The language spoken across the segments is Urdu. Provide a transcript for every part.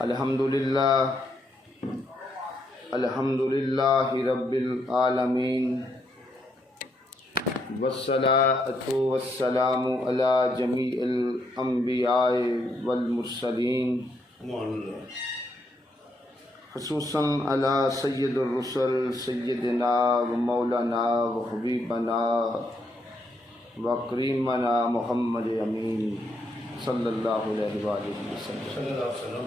الحمدللہ رب العالمین والصلاۃ والسلام علی جمیع الانبیاء والمرسلین خصوصاً علی سید الرسل سیدنا و مولانا و حبیبنا و کریمنا محمد امین صلی اللہ علیہ وآلہ وسلم.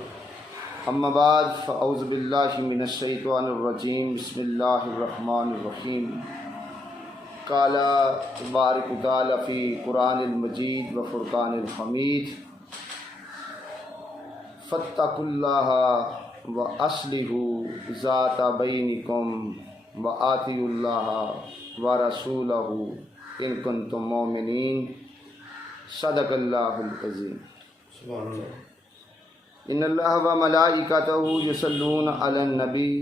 اما بعد فاعوذ باللہ من الشیطان الرجیم بسم اللہ الرحمن الرحیم. قال تبارک تعالی فی قرآن المجید و فرقان الحمید فاتقوا اللہ وَأَصْلِحُوا ذَاتَ بَيْنِكُمْ وَآتِيُوا اللَّهَ وَرَسُولَهُ إِن كُنتُم مُّؤْمِنِينَ. صدق اللہ العظیم. سبحان اللہ. ان اللہ وملائکتہ یصلون علی النبی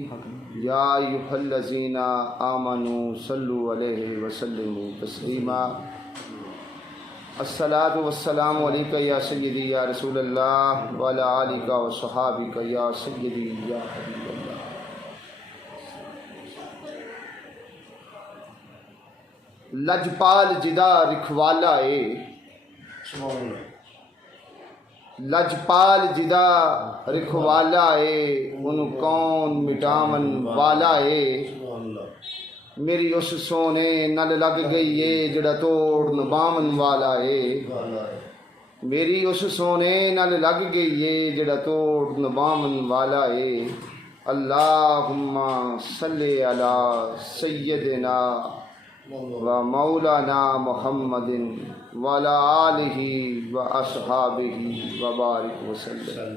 یا ایھا الذین آمنوا صلوا علیہ وسلموا تسلیما. الصلاۃ والسلام علیک یا سیدی یا رسول اللہ وعلی آلک وصحابک یا سیدی یا حبیب اللہ. لجپال جدا رکھوالا اے لجپال جدا رکھوالا اے ان کون مٹامن والا اے. میری اس سونے نل لگ گئی ہے جڑا توڑ نبامن والا ہے. میری اس سونے نل لگ گئی ہے جڑا توڑ نبامن والا ہے. اللہم صلی علی سیدنا و مولانا محمد وعلی آلہ و اصحابہ و بارک وسلم.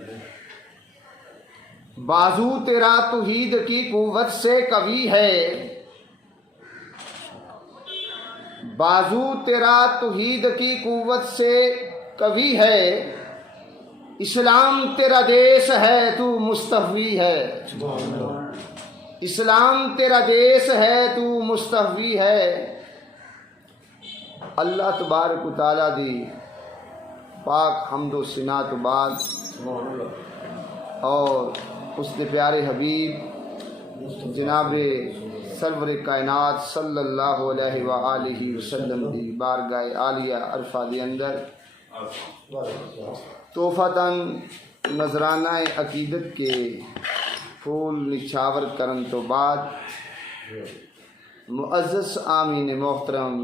بازو تیرا توحید کی قوت سے قوی ہے. بازو تیرا توحید کی قوت سے قوی ہے. اسلام تیرا دیس ہے تو مستحوی ہے. اسلام تیرا دیس ہے تو مستحوی ہے. اللہ تبارک و تعالیٰ دی پاک حمد و ثنا تو بعد اور اس کے پیارے حبیب جناب سرور کائنات صلی اللہ علیہ وآلہ وسلم دی بارگاہ عالیہ عرفہ دی اندر تحفتاً نذرانہ عقیدت کے پھول نچھاور کرن تو بعد معزز آمین محترم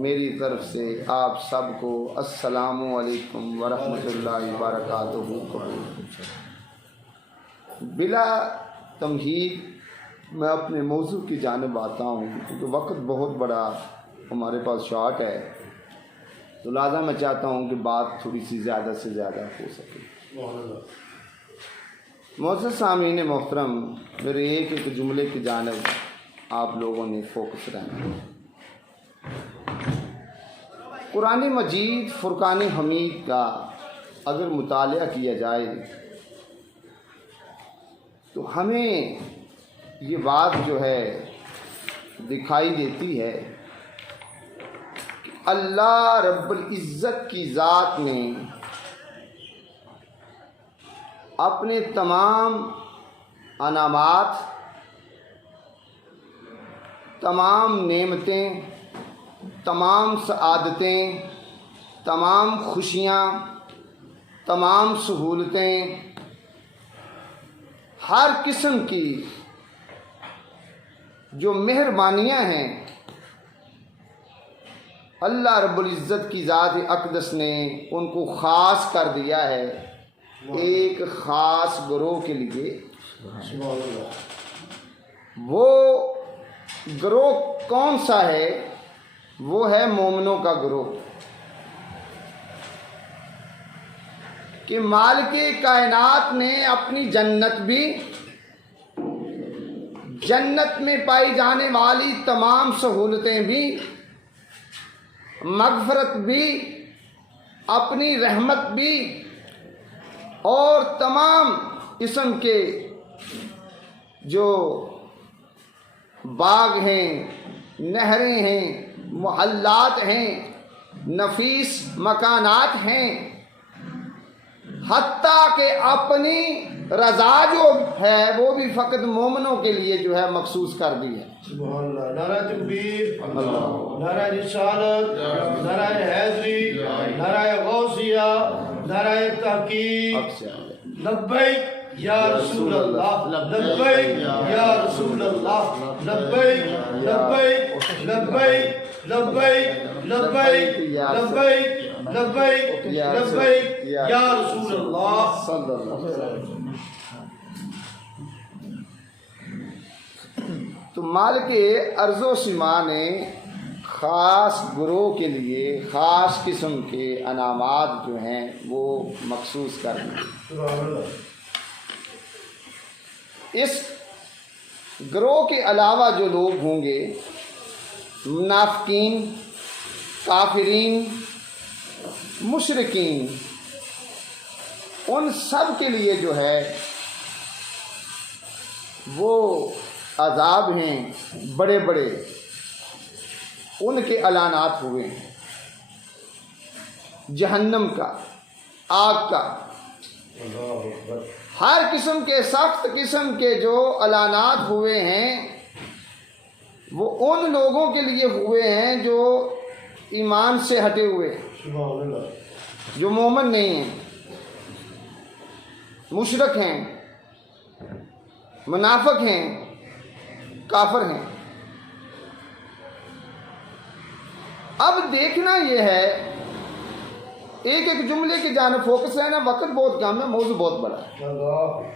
میری طرف سے آپ سب کو السلام علیکم ورحمۃ اللہ وبرکاتہ. بلا تمہید میں اپنے موضوع کی جانب آتا ہوں کیونکہ وقت بہت بڑا ہمارے پاس شارٹ ہے تو لہٰذا میں چاہتا ہوں کہ بات تھوڑی سی زیادہ سے زیادہ ہو سکے. معزز سامعین محترم میرے ایک جملے کی جانب آپ لوگوں نے فوکس رہنا. قرآن مجید فرقان حمید کا اگر مطالعہ کیا جائے تو ہمیں یہ بات جو ہے دکھائی دیتی ہے کہ اللہ رب العزت کی ذات نے اپنے تمام انعامات تمام نعمتیں تمام سعادتیں تمام خوشیاں تمام سہولتیں ہر قسم کی جو مہربانیاں ہیں اللہ رب العزت کی ذات اقدس نے ان کو خاص کر دیا ہے ایک خاص گروہ کے لیے. وہ گروہ کون سا ہے؟ وہ ہے مومنوں کا گروہ کہ مالک کائنات نے اپنی جنت بھی جنت میں پائی جانے والی تمام سہولتیں بھی مغفرت بھی اپنی رحمت بھی اور تمام قسم کے جو باغ ہیں نہریں ہیں محلات ہیں نفیس مکانات ہیں حتیٰ کہ اپنی رضا جو ہے وہ بھی فقط مومنوں کے لیے جو ہے مخصوص کر دی ہے. سبحان اللہ. نعرہ تکبیر، نعرہ رسالت، نعرہ حیدری، نعرہ غوثیہ، نعرہ تحقیق. لبیک یا رسول اللہ، لبیک یا رسول اللہ، لبیک لبیک لبیک لبیک لبیک لبیک لبیک لبیک یا رسول اللہ صلی اللہ علیہ وسلم. تو مالک ارض و سما نے خاص گروہ کے لیے خاص قسم کے انعامات جو ہیں وہ مخصوص کر دیے. اس گروہ کے علاوہ جو لوگ ہوں گے، منافقین، کافرین، مشرکین، ان سب کے لیے جو ہے وہ عذاب ہیں بڑے بڑے، ان کے اعلانات ہوئے ہیں. جہنم کا، آگ کا، ہر قسم کے سخت قسم کے جو اعلانات ہوئے ہیں وہ ان لوگوں کے لیے ہوئے ہیں جو ایمان سے ہٹے ہوئے، جو مومن نہیں ہیں، مشرک ہیں، منافق ہیں، کافر ہیں. اب دیکھنا یہ ہے، ایک ایک جملے کی جانب فوکس رہنا. وقت بہت کم ہے، موضوع بہت بڑا ہے،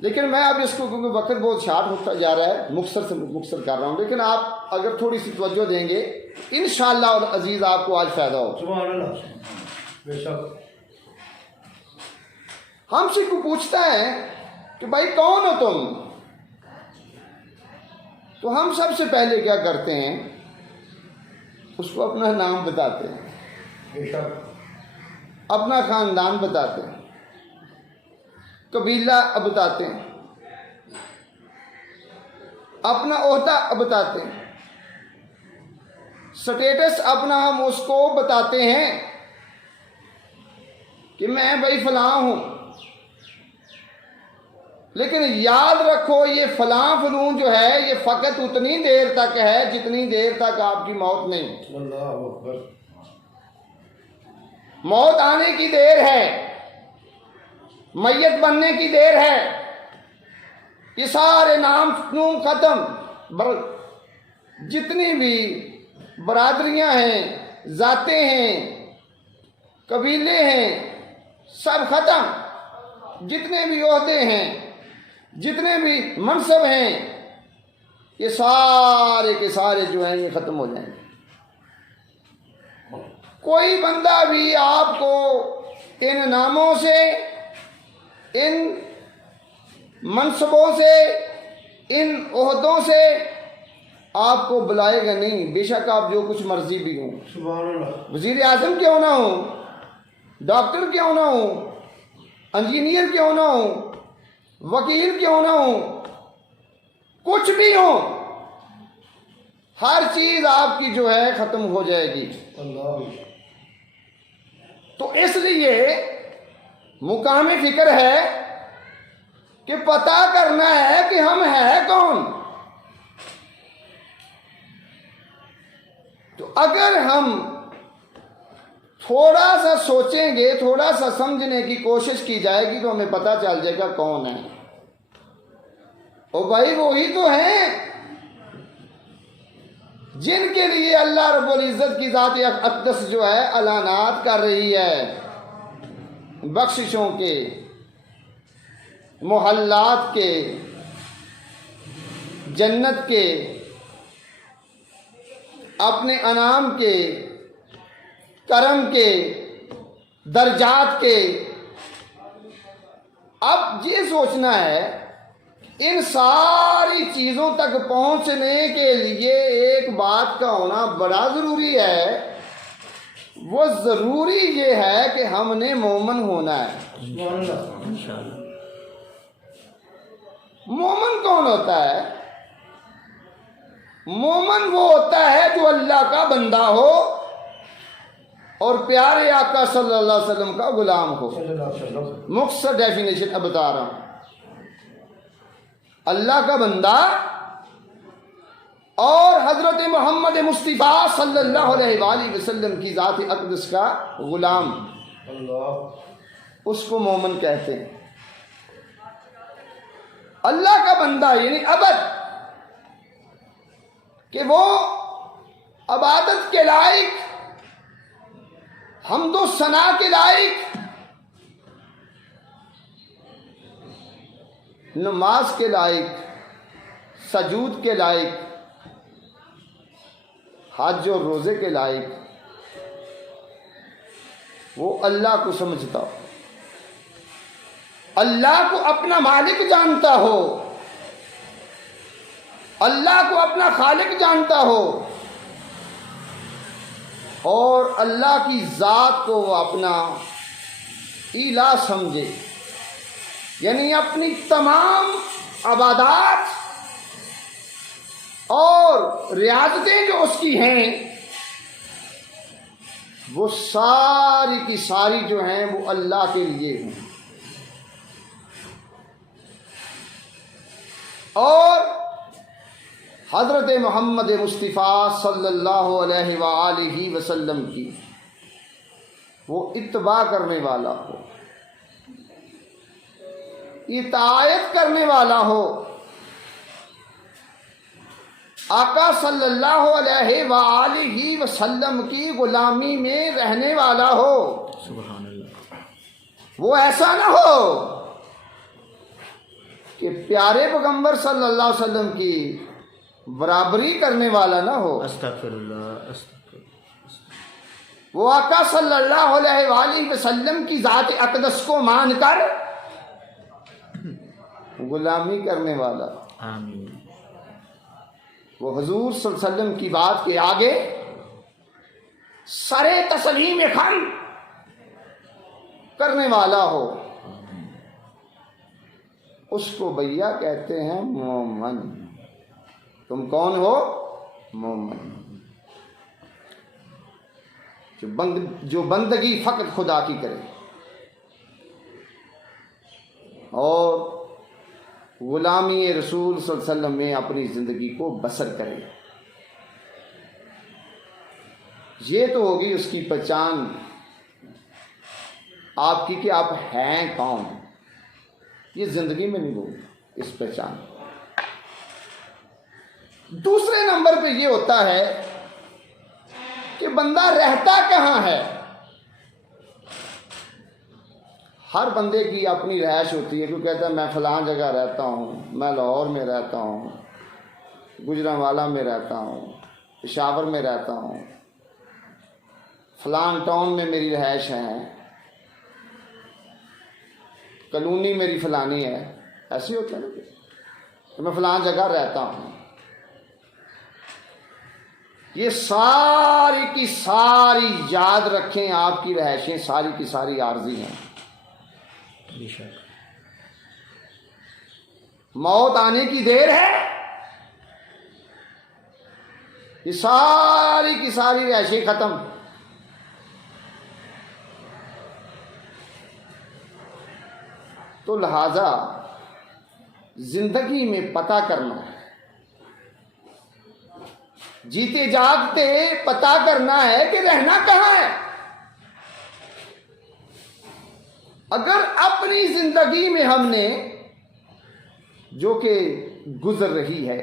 لیکن میں اب اس کو کیونکہ وقت بہت شارٹ ہوتا جا رہا ہے مختصر سے مختصر کر رہا ہوں. لیکن آپ اگر تھوڑی سی توجہ دیں گے انشاءاللہ العزیز آپ کو آج فائدہ ہوگا. سبحان اللہ. بے شک. ہم سے کوئی پوچھتا ہے کہ بھائی کون ہو تم، تو ہم سب سے پہلے کیا کرتے ہیں، اس کو اپنا نام بتاتے ہیں، بے شک. اپنا خاندان بتاتے ہیں، قبیلہ بتاتے ہیں، اپنا عہدہ بتاتے ہیں، سٹیٹس اپنا ہم اس کو بتاتے ہیں کہ میں بھائی فلاں ہوں. لیکن یاد رکھو یہ فلاں فلون جو ہے یہ فقط اتنی دیر تک ہے جتنی دیر تک آپ کی موت نہیں. اللہ اکبر. موت آنے کی دیر ہے، میت بننے کی دیر ہے. یہ سارے نام نوم ختم. جتنی بھی برادریاں ہیں، ذاتیں ہیں، قبیلے ہیں، سب ختم. جتنے بھی عہدے ہیں، جتنے بھی منصب ہیں، یہ سارے کے سارے جو ہیں یہ ختم ہو جائیں گے. کوئی بندہ بھی آپ کو ان ناموں سے، ان منصبوں سے، ان عہدوں سے آپ کو بلائے گا نہیں. بے شک آپ جو کچھ مرضی بھی ہوں، سبحان اللہ. وزیر اعظم کیوں نہ ہوں، ڈاکٹر کیوں نہ ہوں، انجینئر کیوں نہ ہوں، وکیل کیوں نہ ہوں، کچھ بھی ہوں، ہر چیز آپ کی جو ہے ختم ہو جائے گی. اللہ. تو اس لیے مقام فکر ہے کہ پتہ کرنا ہے کہ ہم ہیں کون. تو اگر ہم تھوڑا سا سوچیں گے، تھوڑا سا سمجھنے کی کوشش کی جائے گی تو ہمیں پتہ چل جائے گا کون ہے. او بھائی وہی تو ہیں جن کے لیے اللہ رب العزت کی ذات اقدس جو ہے اعلانات کر رہی ہے بخششوں کے، محلات کے، جنت کے، اپنے انعام کے، کرم کے، درجات کے. اب یہ سوچنا ہے ان ساری چیزوں تک پہنچنے کے لیے ایک بات کا ہونا بڑا ضروری ہے. وہ ضروری یہ ہے کہ ہم نے مومن ہونا ہے. مومن کون ہوتا ہے؟ مومن وہ ہوتا ہے جو اللہ کا بندہ ہو، اور پیارے آقا صلی اللہ علیہ وسلم کا غلام ہو. صلی اللہ علیہ وسلم. مختصر ڈیفینیشن اب بتا رہا ہوں. اللہ کا بندہ اور حضرت محمد مصطفیٰ صلی اللہ علیہ وآلہ وسلم کی ذات اقدس کا غلام، اللہ. اس کو مومن کہتے ہیں. اللہ کا بندہ یعنی عبد، کہ وہ عبادت کے لائق، حمد و ثنا کے لائق، نماز کے لائق، سجود کے لائق، حج اور روزے کے لائق، وہ اللہ کو سمجھتا ہو، اللہ کو اپنا مالک جانتا ہو، اللہ کو اپنا خالق جانتا ہو، اور اللہ کی ذات کو وہ اپنا الہ سمجھے. یعنی اپنی تمام عبادات اور ریاضتیں جو اس کی ہیں وہ ساری کی ساری جو ہیں وہ اللہ کے لیے ہیں. اور حضرت محمد مصطفیٰ صلی اللہ علیہ وآلہ وسلم کی وہ اتباع کرنے والا ہو، اطاعت کرنے والا ہو، آقا صلی اللہ علیہ وآلہ وسلم کی غلامی میں رہنے والا ہو. سبحان اللہ. وہ ایسا نہ ہو کہ پیارے پیغمبر صلی اللہ علیہ وسلم کی برابری کرنے والا نہ ہو. استغفر اللہ. استغفر. وہ آقا صلی اللہ علیہ وآلہ وسلم کی ذات اقدس کو مان کر غلامی کرنے والا. آمین. وہ حضور صلی اللہ علیہ وسلم کی بات کے آگے سر تسلیم خم کرنے والا ہو. اس کو بھیا کہتے ہیں مومن. تم کون ہو؟ مومن. جو بندگی فقط خدا کی کرے اور غلامی رسول صلی اللہ علیہ وسلم میں اپنی زندگی کو بسر کرے. یہ تو ہوگی اس کی پہچان آپ کی کہ آپ ہیں کون. یہ زندگی میں نہیں ہوگی اس پہچان. دوسرے نمبر پہ یہ ہوتا ہے کہ بندہ رہتا کہاں ہے. ہر بندے کی اپنی رہائش ہوتی ہے. کوئی کہتا ہے میں فلاں جگہ رہتا ہوں، میں لاہور میں رہتا ہوں، گجرانوالہ میں رہتا ہوں، پشاور میں رہتا ہوں، فلاں ٹاؤن میں میری رہائش ہے، کالونی میری فلانی ہے. ایسے ہوتا ہے نا کہ میں فلاں جگہ رہتا ہوں. یہ ساری کی ساری یاد رکھیں، آپ کی رہائشیں ساری کی ساری عارضی ہیں. بے شک. موت آنے کی دیر ہے، یہ ساری کی ساری رہائشیں ختم. تو لہذا زندگی میں پتہ کرنا ہے، جیتے جاگتے پتہ کرنا ہے کہ رہنا کہاں ہے. اگر اپنی زندگی میں ہم نے جو کہ گزر رہی ہے،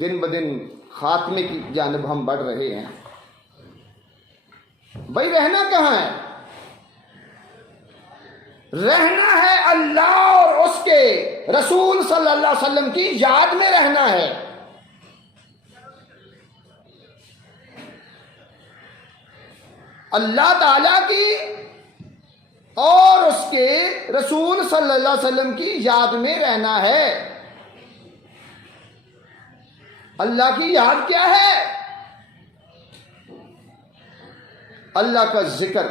دن بدن خاتمے کی جانب ہم بڑھ رہے ہیں، بھائی رہنا کہاں ہے؟ رہنا ہے اللہ اور اس کے رسول صلی اللہ علیہ وسلم کی یاد میں رہنا ہے. اللہ تعالیٰ کی اور اس کے رسول صلی اللہ علیہ وسلم کی یاد میں رہنا ہے. اللہ کی یاد کیا ہے؟ اللہ کا ذکر،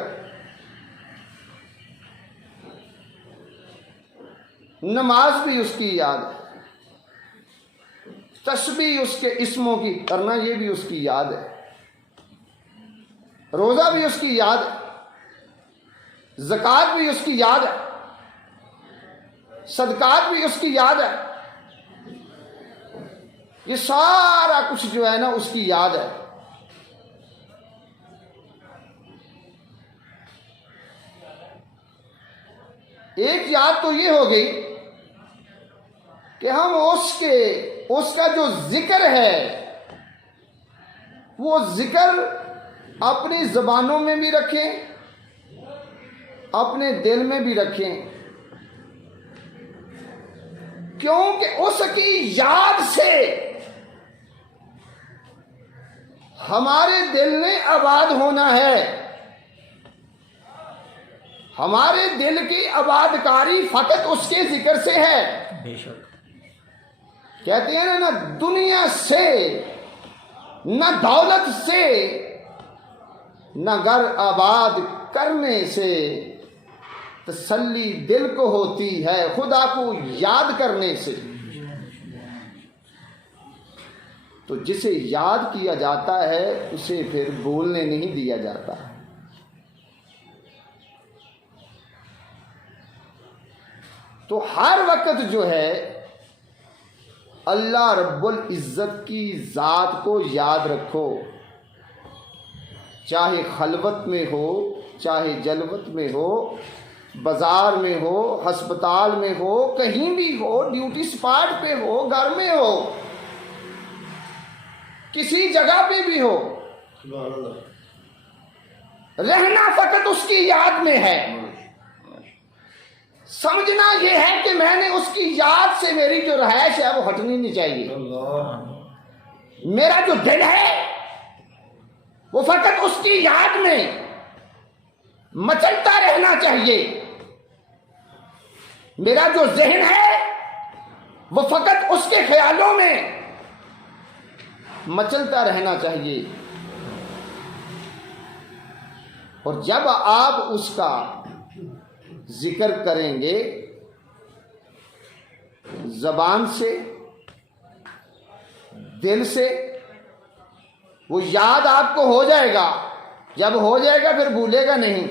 نماز بھی اس کی یاد ہے، تسبیح اس کے اسموں کی کرنا یہ بھی اس کی یاد ہے. روزہ بھی اس کی یاد ہے، زکوٰۃ بھی اس کی یاد ہے، صدقات بھی اس کی یاد ہے، یہ سارا کچھ جو ہے نا اس کی یاد ہے۔ ایک یاد تو یہ ہو گئی کہ ہم اس کا جو ذکر ہے وہ ذکر اپنی زبانوں میں بھی رکھیں، اپنے دل میں بھی رکھیں، کیونکہ اس کی یاد سے ہمارے دل نے آباد ہونا ہے۔ ہمارے دل کی آباد کاری فقط اس کے ذکر سے ہے۔ بے شک کہتے ہیں نا دنیا سے، نہ دولت سے، نہ گھر آباد کرنے سے تسلی دل کو ہوتی ہے، خدا کو یاد کرنے سے۔ تو جسے یاد کیا جاتا ہے اسے پھر بولنے نہیں دیا جاتا۔ تو ہر وقت جو ہے اللہ رب العزت کی ذات کو یاد رکھو، چاہے خلوت میں ہو، چاہے جلوت میں ہو، بازار میں ہو، ہسپتال میں ہو، کہیں بھی ہو، ڈیوٹی سپاٹ پہ ہو، گھر میں ہو، کسی جگہ پہ بھی ہو، سبحان اللہ، رہنا فقط اس کی یاد میں ہے۔ سمجھنا یہ ہے کہ میں نے اس کی یاد سے میری جو رہائش ہے وہ ہٹنی نہیں چاہیے۔ اللہ، میرا جو دل ہے وہ فقط اس کی یاد میں مچلتا رہنا چاہیے۔ میرا جو ذہن ہے وہ فقط اس کے خیالوں میں مچلتا رہنا چاہیے۔ اور جب آپ اس کا ذکر کریں گے زبان سے، دل سے، وہ یاد آپ کو ہو جائے گا۔ جب ہو جائے گا پھر بھولے گا نہیں۔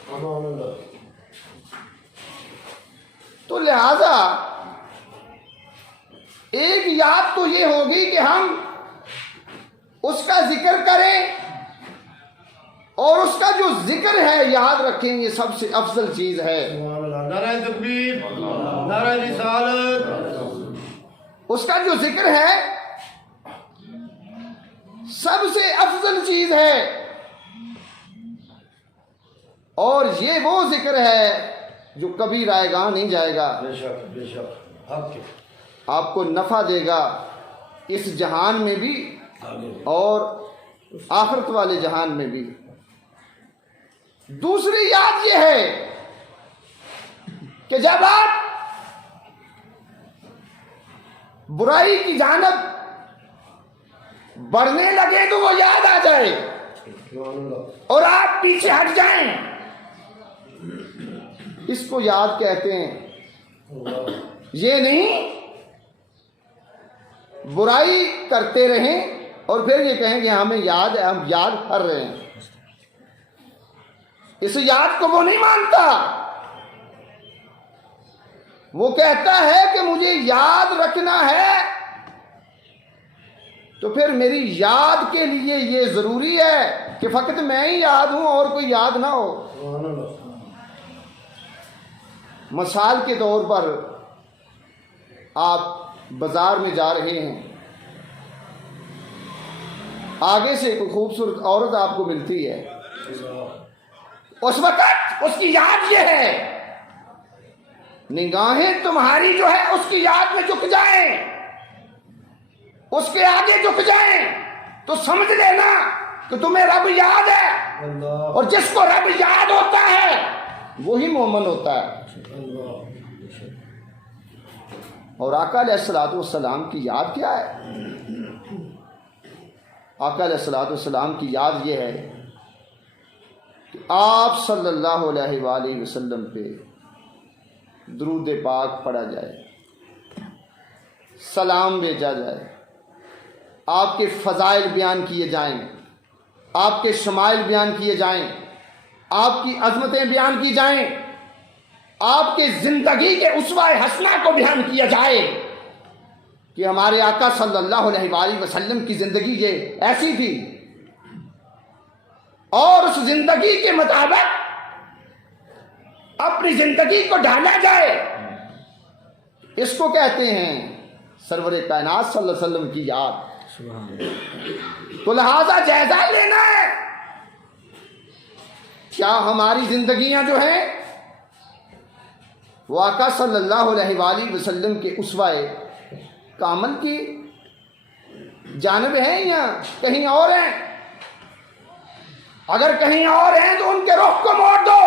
سبحان اللہ، تو لہذا ایک یاد تو یہ ہوگی کہ ہم اس کا ذکر کریں، اور اس کا جو ذکر ہے یاد رکھیں، یہ سب سے افضل چیز ہے۔ سبحان اللہ، نعرہ تکبیر، نعرہ رسالت، اس کا جو ذکر ہے سب سے افضل چیز ہے، اور یہ وہ ذکر ہے جو کبھی رائے گاہ نہیں جائے گا، بے شک بے شک، حق کے آپ کو نفع دے گا اس جہان میں بھی آگے۔ اور آخرت والے جہان میں بھی۔ دوسری یاد یہ ہے کہ جب آپ برائی کی جانب بڑھنے لگے تو وہ یاد آ جائے سبحان اللہ، اور آپ پیچھے ہٹ جائیں، اس کو یاد کہتے ہیں۔ اللہ، یہ نہیں برائی کرتے رہیں اور پھر یہ کہیں کہ ہمیں یاد ہے، ہم یاد کر رہے ہیں۔ اس یاد کو وہ نہیں مانتا، وہ کہتا ہے کہ مجھے یاد رکھنا ہے تو پھر میری یاد کے لیے یہ ضروری ہے کہ فقط میں ہی یاد ہوں اور کوئی یاد نہ ہو۔ سبحان اللہ، مثال کے طور پر آپ بازار میں جا رہے ہیں، آگے سے کوئی خوبصورت عورت آپ کو ملتی ہے، اس وقت اس کی یاد یہ ہے، نگاہیں تمہاری جو ہے اس کی یاد میں جھک جائیں، اس کے آگے جھک جائیں، تو سمجھ لینا کہ تمہیں رب یاد ہے، اللہ، اور جس کو رب یاد ہوتا ہے وہی مومن ہوتا ہے۔ اللہ، اور آقا علیہ الصلوۃ والسلام کی یاد کیا ہے؟ آقا علیہ الصلوۃ والسلام کی یاد یہ ہے کہ آپ صلی اللہ علیہ وآلہ وسلم پہ درود پاک پڑھا جائے، سلام بھیجا جائے، آپ کے فضائل بیان کیے جائیں، آپ کے شمائل بیان کیے جائیں، آپ کی عظمتیں بیان کی جائیں، آپ کے زندگی کے اسوہ حسنہ کو بیان کیا جائے کہ ہمارے آقا صلی اللہ علیہ وآلہ وسلم کی زندگی یہ ایسی تھی، اور اس زندگی کے مطابق اپنی زندگی کو ڈھالا جائے، اس کو کہتے ہیں سرور کائنات صلی اللہ علیہ وسلم کی یاد۔ سبحان اللہ۔ تو لہذا جائزہ لینا ہے، کیا ہماری زندگیاں جو ہیں وہ آقا صلی اللہ علیہ وآلہ وسلم کے اسوہ کامل کی جانب ہیں یا کہیں اور ہیں؟ اگر کہیں اور ہیں تو ان کے رخ کو موڑ دو۔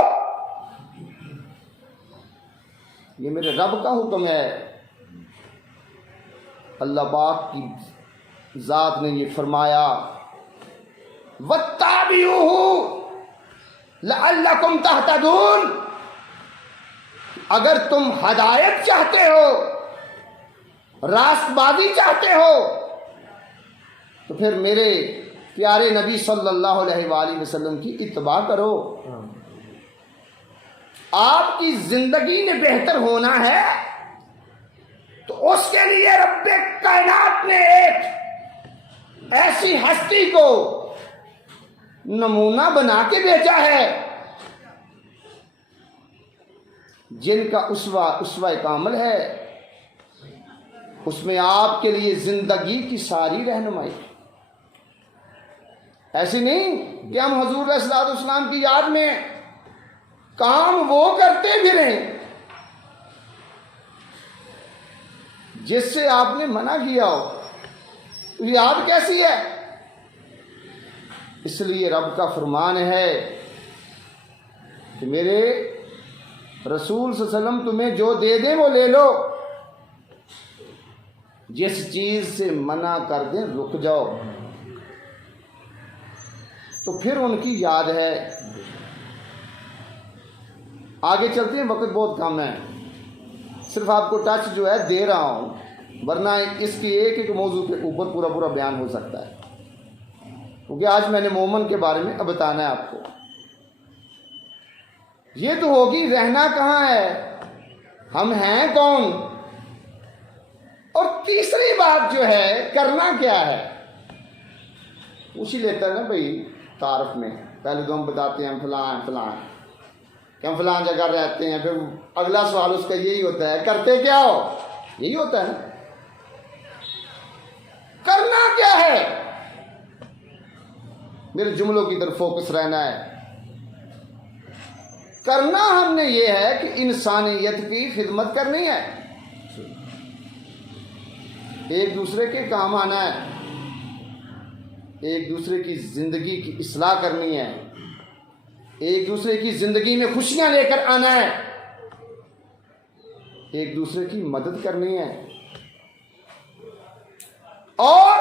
یہ میرے رب کا حکم ہے، اللہ پاک کی ذات نے یہ فرمایا وَاتَّبِعُوهُ لَعَلَّكُمْ تَهْتَدُونَ، اگر تم ہدایت چاہتے ہو، راست بازی چاہتے ہو، تو پھر میرے پیارے نبی صلی اللہ علیہ وآلہ وسلم کی اتباع کرو۔ آپ کی زندگی میں بہتر ہونا ہے تو اس کے لیے رب کائنات نے ایک ایسی ہستی کو نمونہ بنا کے بھیجا ہے جن کا اسوہ کامل ہے، اس میں آپ کے لیے زندگی کی ساری رہنمائی۔ ایسی نہیں کہ ہم حضور علیہ الصلوۃ والسلام کی یاد میں کام وہ کرتے پھریں جس سے آپ نے منع کیا ہو، تو یاد کیسی ہے؟ اس لیے رب کا فرمان ہے کہ میرے رسول صلی اللہ علیہ وسلم تمہیں جو دے دیں وہ لے لو، جس چیز سے منع کر دیں رک جاؤ۔ تو پھر ان کی یاد ہے۔ آگے چلتے ہیں، وقت بہت کم ہے، صرف آپ کو ٹچ جو ہے دے رہا ہوں، ورنہ اس کی ایک ایک موضوع کے اوپر پورا بیان ہو سکتا ہے، کیونکہ آج میں نے مومن کے بارے میں اب بتانا ہے آپ کو۔ یہ تو ہوگی رہنا کہاں ہے، ہم ہیں کون، اور تیسری بات جو ہے کرنا کیا ہے۔ پوچھ ہی لیتا ہے نا بھائی تعارف میں، پہلے تو ہم بتاتے ہیں ہم فلاں کہ ہم فلاں جگہ رہتے ہیں، پھر اگلا سوال اس کا یہی ہوتا ہے کرتے کیا ہو، یہی ہوتا ہے نا، کرنا کیا ہے۔ میرے جملوں کی طرف فوکس رہنا ہے۔ کرنا ہم نے یہ ہے کہ انسانیت کی خدمت کرنی ہے، ایک دوسرے کے کام آنا ہے، ایک دوسرے کی زندگی کی اصلاح کرنی ہے، ایک دوسرے کی زندگی میں خوشیاں لے کر آنا ہے، ایک دوسرے کی مدد کرنی ہے، اور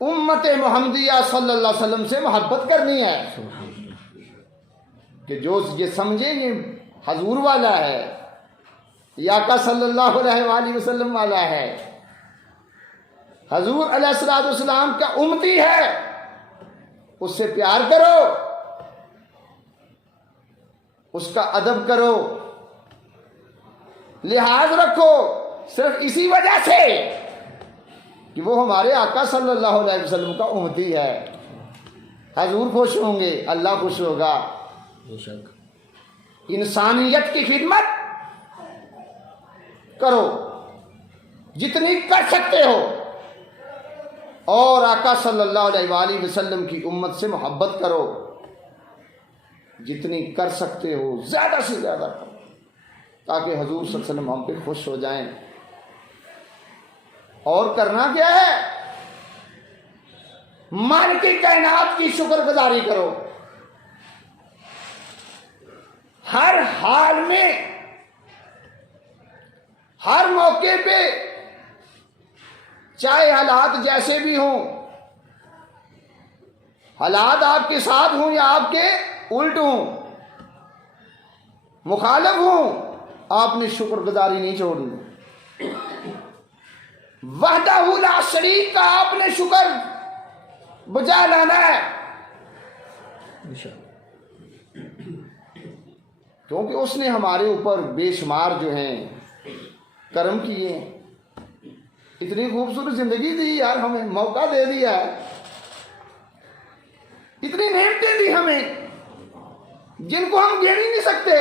امت محمدیہ صلی اللہ علیہ وسلم سے محبت کرنی ہے کہ جو یہ سمجھے یہ حضور والا ہے، یہ آقا صلی اللہ علیہ وآلہ وسلم والا ہے، حضور علیہ الصلوۃ والسلام کا امتی ہے، اس سے پیار کرو، اس کا ادب کرو، لحاظ رکھو، صرف اسی وجہ سے کہ وہ ہمارے آقا صلی اللہ علیہ وسلم کا امتی ہے۔ حضور خوش ہوں گے، اللہ خوش ہوگا۔ بے شک۔ انسانیت کی خدمت کرو جتنی کر سکتے ہو، اور آقا صلی اللہ علیہ وآلہ وسلم کی امت سے محبت کرو، جتنی کر سکتے ہو زیادہ سے زیادہ کرو، تاکہ حضور صلی اللہ علیہ وسلم ہم پہ خوش ہو جائیں۔ اور کرنا کیا ہے؟ مالک کائنات کی شکر گزاری کرو، ہر حال میں، ہر موقع پہ، چاہے حالات جیسے بھی ہوں، حالات آپ کے ساتھ ہوں یا آپ کے الٹ ہوں، مخالف ہوں، آپ نے شکر گزاری نہیں چھوڑنی۔ وحدہ لا شریک کا آپ نے شکر بجا لانا ہے، انشاءاللہ کیونکہ اس نے ہمارے اوپر بے شمار جو ہیں کرم کیے ہیں۔ اتنی خوبصورت زندگی دی یار، ہمیں موقع دے دیا ہے، اتنی نعمتیں دی ہمیں جن کو ہم گن ہی نہیں سکتے۔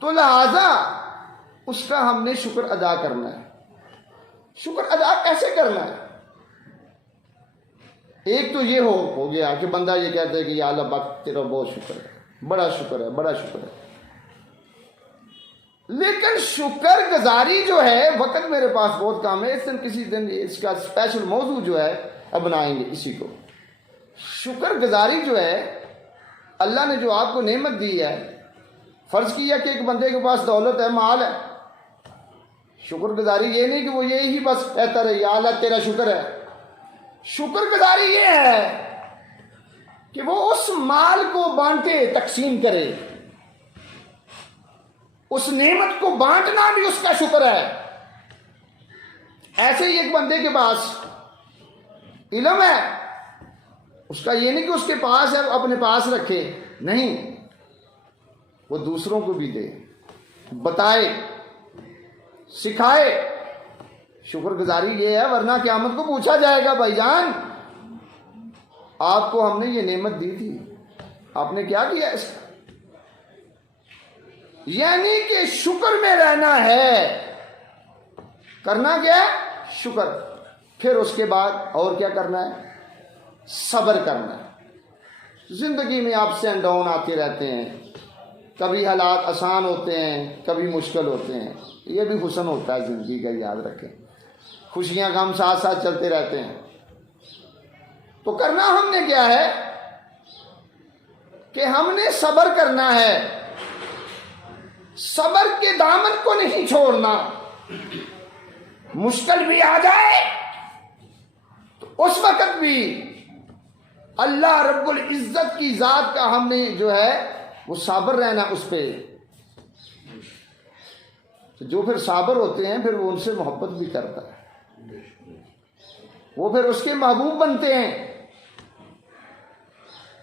تو لہذا اس کا ہم نے شکر ادا کرنا ہے۔ شکر ادا کیسے کرنا ہے؟ ایک تو یہ ہو گیا کہ بندہ یہ کہتا ہے کہ یا اللہ پاک تیرا بہت شکر ہے، بڑا شکر ہے، بڑا شکر ہے۔ لیکن شکر گزاری جو ہے، وقت میرے پاس بہت کام ہے، کسی دن اس کا اسپیشل موضوع جو ہے اب بنائیں گے اسی کو۔ شکر گزاری جو ہے، اللہ نے جو آپ کو نعمت دی ہے، فرض کیا کہ ایک بندے کے پاس دولت ہے، مال ہے، شکر گزاری یہ نہیں کہ وہ یہی بس کہتا رہے یا اللہ تیرا شکر ہے۔ شکر گزاری یہ ہے کہ وہ اس مال کو بانٹے، تقسیم کرے، اس نعمت کو بانٹنا بھی اس کا شکر ہے۔ ایسے ہی ایک بندے کے پاس علم ہے، اس کا یہ نہیں کہ اس کے پاس ہے اپنے پاس رکھے، نہیں، وہ دوسروں کو بھی دے، بتائے، سکھائے۔ شکر گزاری یہ ہے، ورنہ قیامت کو پوچھا جائے گا بھائی جان آپ کو ہم نے یہ نعمت دی تھی، آپ نے کیا کیا اس کا؟ یعنی کہ شکر میں رہنا ہے، کرنا کیا ہے؟ شکر۔ پھر اس کے بعد اور کیا کرنا ہے؟ صبر کرنا ہے۔ زندگی میں اپس اینڈ ڈاؤن آتے رہتے ہیں، کبھی حالات آسان ہوتے ہیں، کبھی مشکل ہوتے ہیں، یہ بھی حسن ہوتا ہے زندگی کا، یاد رکھیں۔ خوشیاں غم ساتھ ساتھ چلتے رہتے ہیں۔ تو کرنا ہم نے کیا ہے کہ ہم نے صبر کرنا ہے، صبر کے دامن کو نہیں چھوڑنا۔ مشکل بھی آ جائے تو اس وقت بھی اللہ رب العزت کی ذات کا ہم نے جو ہے وہ صابر رہنا اس پہ۔ جو پھر صابر ہوتے ہیں پھر وہ ان سے محبت بھی کرتا ہے، وہ پھر اس کے محبوب بنتے ہیں۔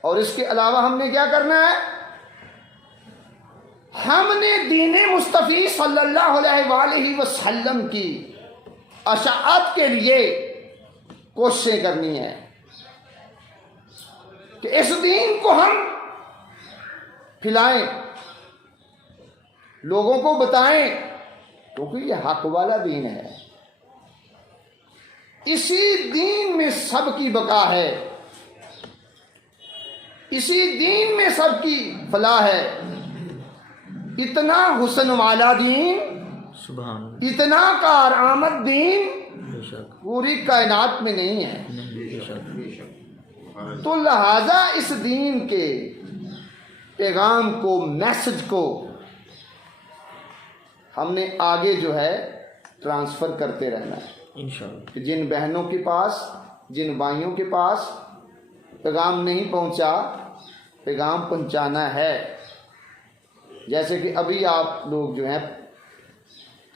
اور اس کے علاوہ ہم نے کیا کرنا ہے؟ ہم نے دین مصطفی صلی اللہ علیہ وآلہ وسلم کی اشاعت کے لیے کوششیں کرنی ہے کہ اس دین کو ہم پھیلائیں، لوگوں کو بتائیں، کیونکہ یہ حق والا دین ہے۔ اسی دین میں سب کی بقا ہے، اسی دین میں سب کی فلاح ہے۔ اتنا حسن والا دین، سبحان اتنا کارآمد دین بے شک، پوری کائنات میں نہیں ہے۔ بے شک، تو لہذا اس دین کے پیغام کو، میسج کو ہم نے آگے جو ہے ٹرانسفر کرتے رہنا ہے۔ انشاءاللہ کہ جن بہنوں کے پاس، جن بھائیوں کے پاس پیغام نہیں پہنچا، پیغام پہنچانا ہے۔ جیسے کہ ابھی آپ لوگ جو ہیں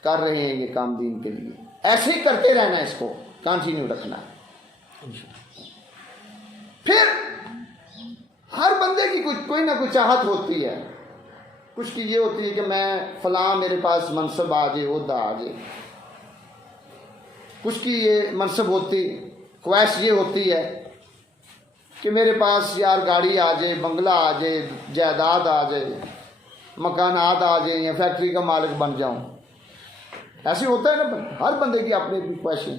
کر رہے ہیں یہ کام دین کے لیے، ایسے ہی کرتے رہنا ہے، اس کو کنٹینیو رکھنا ہے۔ انشاءاللہ پھر ہر بندے کی کوئی نہ کوئی چاہت ہوتی ہے، کچھ کی یہ ہوتی ہے کہ میں فلاں میرے پاس منصب آ جائے، عہدہ آ جائے، کچھ کی یہ منصب ہوتی، خواہش یہ ہوتی ہے کہ میرے پاس یار گاڑی آ جائے، بنگلہ آ جائے، جائیداد آ جائے، مکانات آ جائیں، یا فیکٹری کا مالک بن جاؤں۔ ایسے ہوتا ہے نا، ہر بندے کی اپنی اپنی خواہشیں۔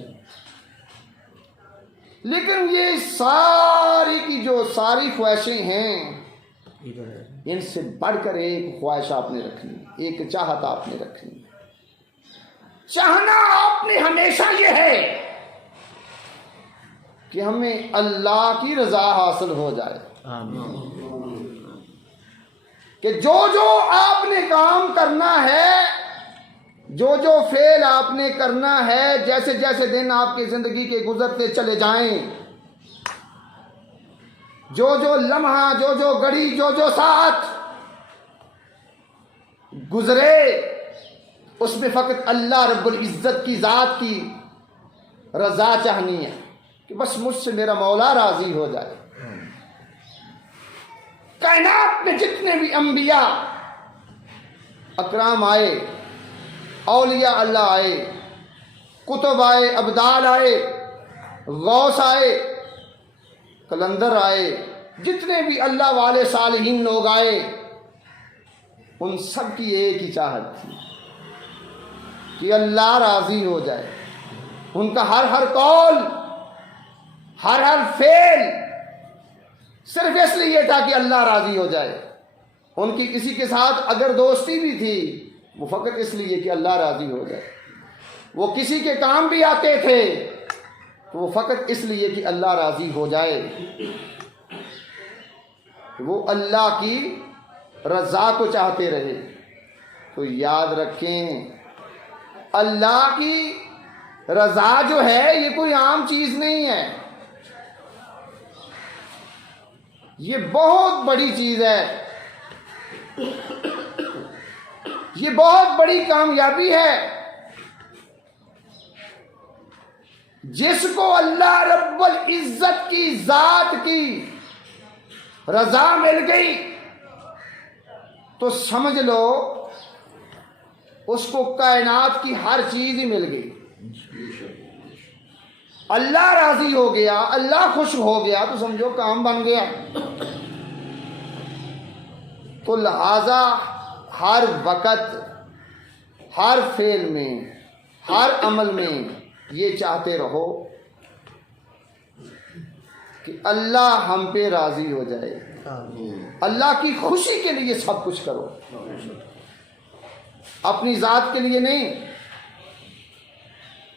لیکن یہ ساری کی جو ساری خواہشیں ہیں، ادھر ہے، ان سے بڑھ کر ایک خواہش آپ نے رکھنی، ایک چاہت آپ نے رکھنی۔ چاہنا آپ نے ہمیشہ یہ ہے کہ ہمیں اللہ کی رضا حاصل ہو جائے، آمین، کہ جو آپ نے کام کرنا ہے، جو فعل آپ نے کرنا ہے، جیسے جیسے دن آپ کی زندگی کے گزرتے چلے جائیں، جو لمحہ، جو گھڑی، جو ساتھ گزرے، اس میں فقط اللہ رب العزت کی ذات کی رضا چاہنی ہے کہ بس مجھ سے میرا مولا راضی ہو جائے. کائنات میں جتنے بھی انبیاء اکرام آئے، اولیاء اللہ آئے، کتب آئے، ابدال آئے، غوث آئے، کلندر آئے، جتنے بھی اللہ والے صالحین لوگ آئے، ان سب کی ایک ہی چاہت تھی کہ اللہ راضی ہو جائے. ان کا ہر قول، ہر فعل صرف اس لیے تھا کہ اللہ راضی ہو جائے. ان کی کسی کے ساتھ اگر دوستی بھی تھی وہ فقط اس لیے کہ اللہ راضی ہو جائے. وہ کسی کے کام بھی آتے تھے تو وہ فقط اس لیے کہ اللہ راضی ہو جائے. وہ اللہ کی رضا کو چاہتے رہے. تو یاد رکھیں اللہ کی رضا جو ہے یہ کوئی عام چیز نہیں ہے، یہ بہت بڑی چیز ہے، یہ بہت بڑی کامیابی ہے. جس کو اللہ رب العزت کی ذات کی رضا مل گئی تو سمجھ لو اس کو کائنات کی ہر چیز ہی مل گئی. اللہ راضی ہو گیا، اللہ خوش ہو گیا تو سمجھو کام بن گیا. تو لہذا ہر وقت، ہر فعل میں، ہر عمل میں یہ چاہتے رہو کہ اللہ ہم پہ راضی ہو جائے. اللہ کی خوشی کے لیے سب کچھ کرو، اپنی ذات کے لیے نہیں،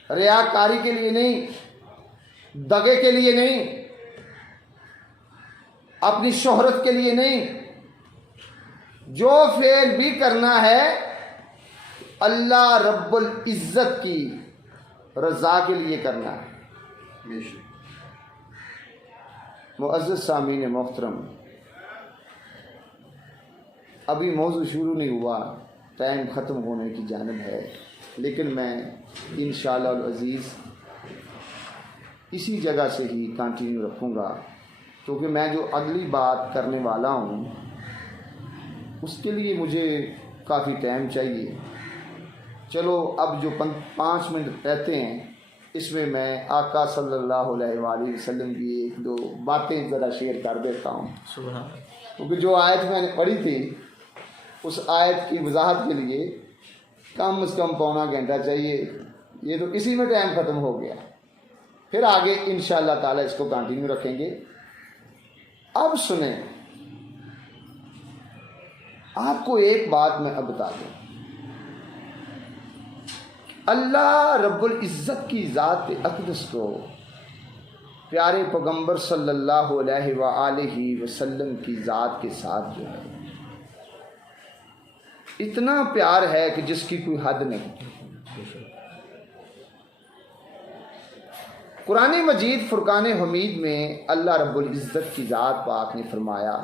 ریاکاری کے لیے نہیں، دغے کے لیے نہیں، اپنی شہرت کے لیے نہیں. جو فعل بھی کرنا ہے اللہ رب العزت کی رضا کے لیے کرنا ہے. معزز سامعین محترم، ابھی موضوع شروع نہیں ہوا، ٹائم ختم ہونے کی جانب ہے، لیکن میں انشاءاللہ العزیز اسی جگہ سے ہی کنٹینیو رکھوں گا، کیونکہ میں جو اگلی بات کرنے والا ہوں اس کے لیے مجھے کافی ٹائم چاہیے. چلو اب جو 5 منٹ رہتے ہیں اس میں آقا صلی اللہ علیہ وآلہ وسلم کی 1-2 باتیں ذرا شیئر کر دیتا ہوں. کیونکہ جو آیت میں نے پڑھی تھی اس آیت کی وضاحت کے لیے کم از کم پونا گھنٹہ چاہیے. یہ تو اسی میں ٹائم ختم ہو گیا، پھر آگے انشاءاللہ تعالی اس کو کنٹینیو رکھیں گے. اب سنیں، آپ کو ایک بات میں اب بتا دوں. اللہ رب العزت کی ذات اقدس کو پیارے پیغمبر صلی اللہ علیہ وآلہ وسلم کی ذات کے ساتھ جو ہے اتنا پیار ہے کہ جس کی کوئی حد نہیں. قرآن مجید فرقان حمید میں اللہ رب العزت کی ذات پاک نے فرمایا،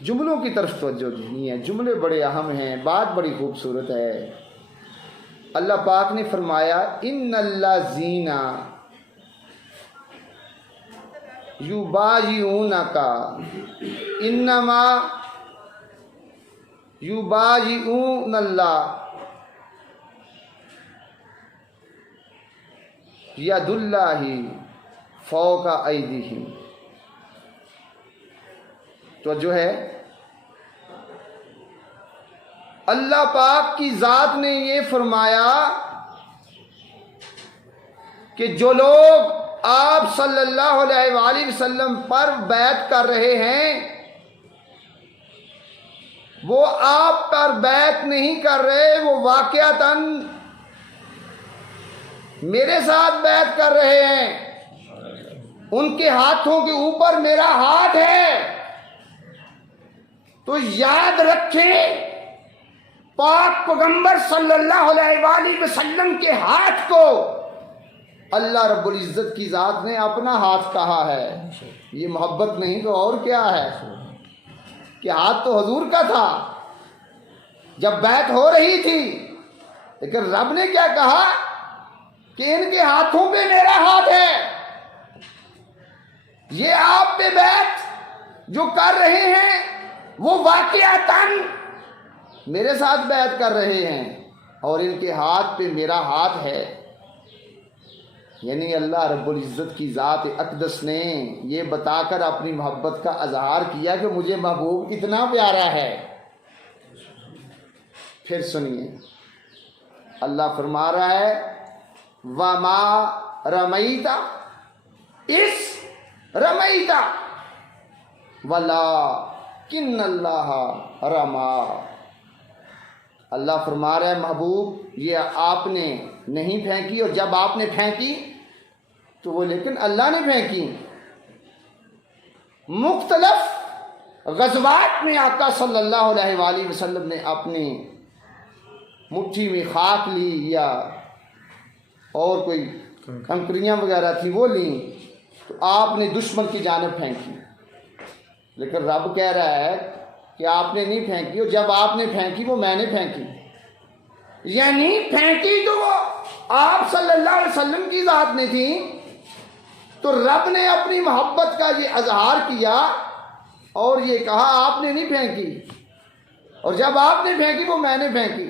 جملوں کی طرف توجہ نہیں ہے، جملے بڑے اہم ہیں، بات بڑی خوبصورت ہے. اللہ پاک نے فرمایا ان الذین یبایعونک انما یبایعون اللہ ید اللہ فوق ایدیہم. تو جو ہے اللہ پاک کی ذات نے یہ فرمایا کہ جو لوگ آپ صلی اللہ علیہ وآلہ وسلم پر بیعت کر رہے ہیں وہ آپ پر بیعت نہیں کر رہے، وہ واقعتاً میرے ساتھ بیعت کر رہے ہیں. ان کے ہاتھوں کے اوپر میرا ہاتھ ہے. تو یاد رکھیں پاک پیغمبر صلی اللہ علیہ وآلہ وسلم کے ہاتھ کو اللہ رب العزت کی ذات نے اپنا ہاتھ کہا ہے. یہ محبت نہیں تو اور کیا ہے کہ ہاتھ تو حضور کا تھا جب بیعت ہو رہی تھی، لیکن رب نے کیا کہا کہ ان کے ہاتھوں پہ میرا ہاتھ ہے. یہ آپ پہ بیعت جو کر رہے ہیں وہ واقعتاً میرے ساتھ بیعت کر رہے ہیں اور ان کے ہاتھ پہ میرا ہاتھ ہے. یعنی اللہ رب العزت کی ذات اقدس نے یہ بتا کر اپنی محبت کا اظہار کیا کہ مجھے محبوب اتنا پیارا ہے. پھر سنیے اللہ فرما رہا ہے وَمَا رَمَيْتَ إِذْ رَمَيْتَ وَلَٰكِنَّ اللَّهَ رَمَىٰ. اللہ فرما رہا ہے محبوب یہ آپ نے نہیں پھینکی اور جب آپ نے پھینکی تو وہ لیکن اللہ نے پھینکی. مختلف غزوات میں آقا صلی اللہ علیہ وآلہ وسلم نے اپنی مٹھی میں خاک لی یا اور کوئی کنکریاں وغیرہ تھی وہ لیں تو آپ نے دشمن کی جانب پھینکی. لیکن رب کہہ رہا ہے کہ آپ نے نہیں پھینکی اور جب آپ نے پھینکی وہ میں نے پھینکی. یعنی پھینکی تو وہ آپ صلی اللہ علیہ وسلم کی ذات نے تھی تو رب نے اپنی محبت کا یہ اظہار کیا اور یہ کہا آپ نے نہیں پھینکی اور جب آپ نے پھینکی وہ میں نے پھینکی.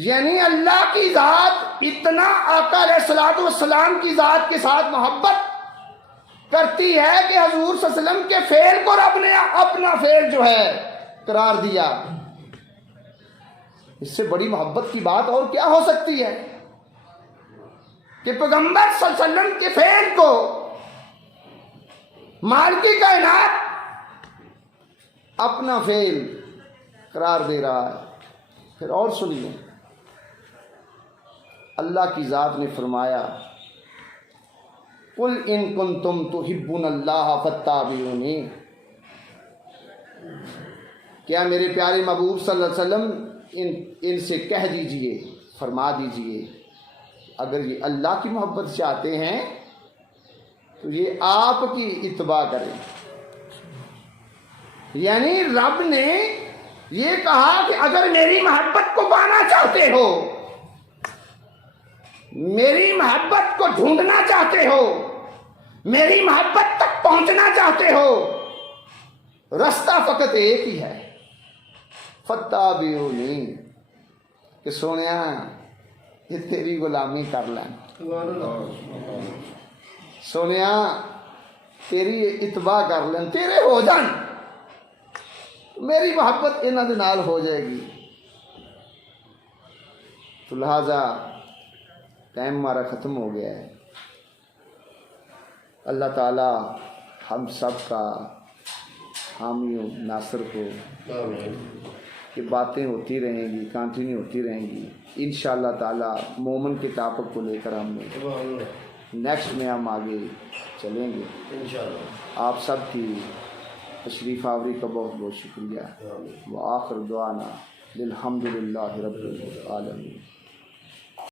یعنی اللہ کی ذات اتنا آقا علیہ الصلوۃ والسلام کی ذات کے ساتھ محبت کرتی ہے کہ حضور صلی اللہ علیہ وسلم کے فعل کو رب نے اپنا فعل جو ہے قرار دیا. اس سے بڑی محبت کی بات اور کیا ہو سکتی ہے کہ پیغمبر صلی اللہ علیہ وسلم کے فعل کو مالکی کائنات اپنا فعل قرار دے رہا ہے. پھر اور سنیے اللہ کی ذات نے فرمایا قُلْ إِن كُنتُمْ تُحِبُّونَ اللَّهَ فَاتَّبِعُونِی. کیا میرے پیارے محبوب صلی اللہ علیہ وسلم ان سے کہہ دیجئے فرما دیجئے اگر یہ اللہ کی محبت چاہتے ہیں تو یہ آپ کی اتباع کریں. یعنی رب نے یہ کہا کہ اگر میری محبت کو پانا چاہتے ہو میری محبت کو ڈھونڈنا چاہتے ہو میری محبت تک پہنچنا چاہتے ہو رستہ فقط ایک ہی ہے فَاتَّبِعُونِی کہ سونیا یہ تیری غلامی کر لیں سونیا تیری اتباع کر لیں تیرے ہو جان میری محبت انہاں دے نال ہو جائے گی. تو لہذا ٹائم ہمارا ختم ہو گیا ہے. اللہ تعالی ہم سب کا حامی و ناصر کو کہ باتیں ہوتی رہیں گی کنٹینیو ہوتی رہیں گی. انشاءاللہ تعالی مومن کے ٹاپک کو لے کر ہم نیکسٹ میں ہم آگے چلیں گے انشاءاللہ. آپ سب کی تشریف آوری کا بہت بہت شکریہ. وآخر دعوانا الحمدللہ رب العالمین.